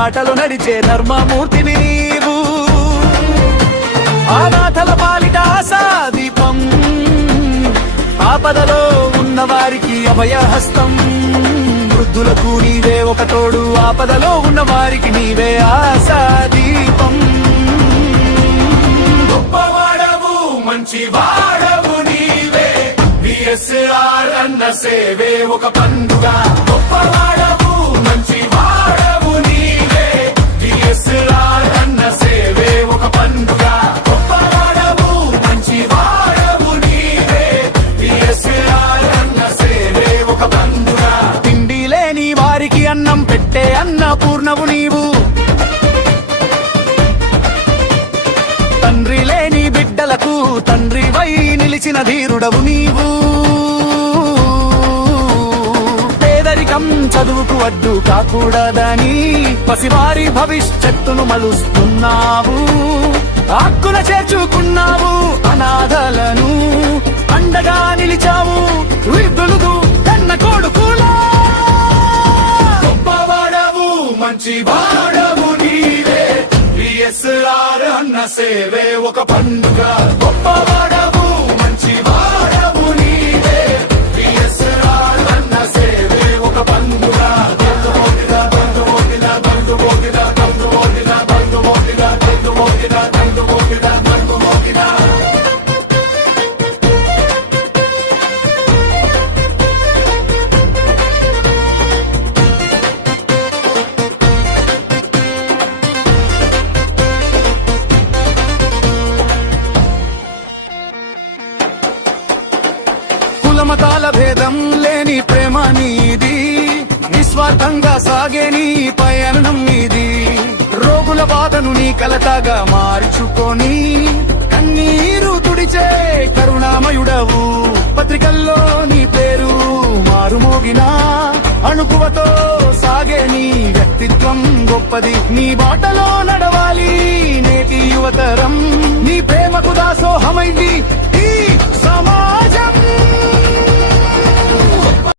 బాటలో నడిచే ధర్మమూర్తివి నీవు. అనాథల పాలిట ఆశాదీపం, ఆపదలో ఉన్న వారికి అభయహస్తం. వృద్ధులకు నీవే ఒక తోడు, ఆపదలో ఉన్న వారికి నీవే ఆశాదీపం. గొప్పవాడవు మంచి వాడవు నీవే, విఎస్ఆర్ అన్న సేవే ఒక పండుగ. గొప్పవాడవు మంచి వాడవు నీవే, విఎస్ఆర్ అన్న సేవే ఒక పండుగ. గొప్పవాడవు మంచి వాడవు నీవే, విఎస్ఆర్ అన్న సేవే ఒక పండుగ. తిండి లేని వారికి అన్నం పెట్టే అన్నపూర్ణవు నీవు. తండ్రి లేని బిడ్డలకు తండ్రివై నిలిచిన ధీరుడవు నీవు. పేదరికం చదువుకు అడ్డు కాకూడదని పసివారి భవిష్యత్తును మలుస్తున్నావు. హక్కున చేర్చుకున్నావు అనాథలను, అండగా నిలిచావు వృద్ధులు కన్న కొడుకులా. గొప్పవాడవు మంచి వాడవు నీవే, విఎస్ఆర్ అన్న సేవే ఒక పండుగ. గొప్పవాడవు మంచి వాడవు నీవే, విఎస్ఆర్ అన్న సేవే ఒక పండుగ. బంధు మోగిన బంధు మోగిన బంధు మోగిన బంధు మోగిన బంధు మోగిన బంధు మోగిన బంధు మోగిన బంధు మోగిన. మతాల భేదం లేని ప్రేమ నీది, నిస్వార్థంగా సాగే నీ పయనం నీది. రోగుల బాధను నీ కలతగా మార్చుకొని కన్నీరు తుడిచే కరుణామయుడవు. పత్రికల్లో నీ పేరు మారుమోగినా అణుకువతో సాగే నీ వ్యక్తిత్వం గొప్పది. నీ బాటలో నడవాలి నేటి యువతరం, నీ ప్రేమకు దాసోహమైంది ఈ సమాజం.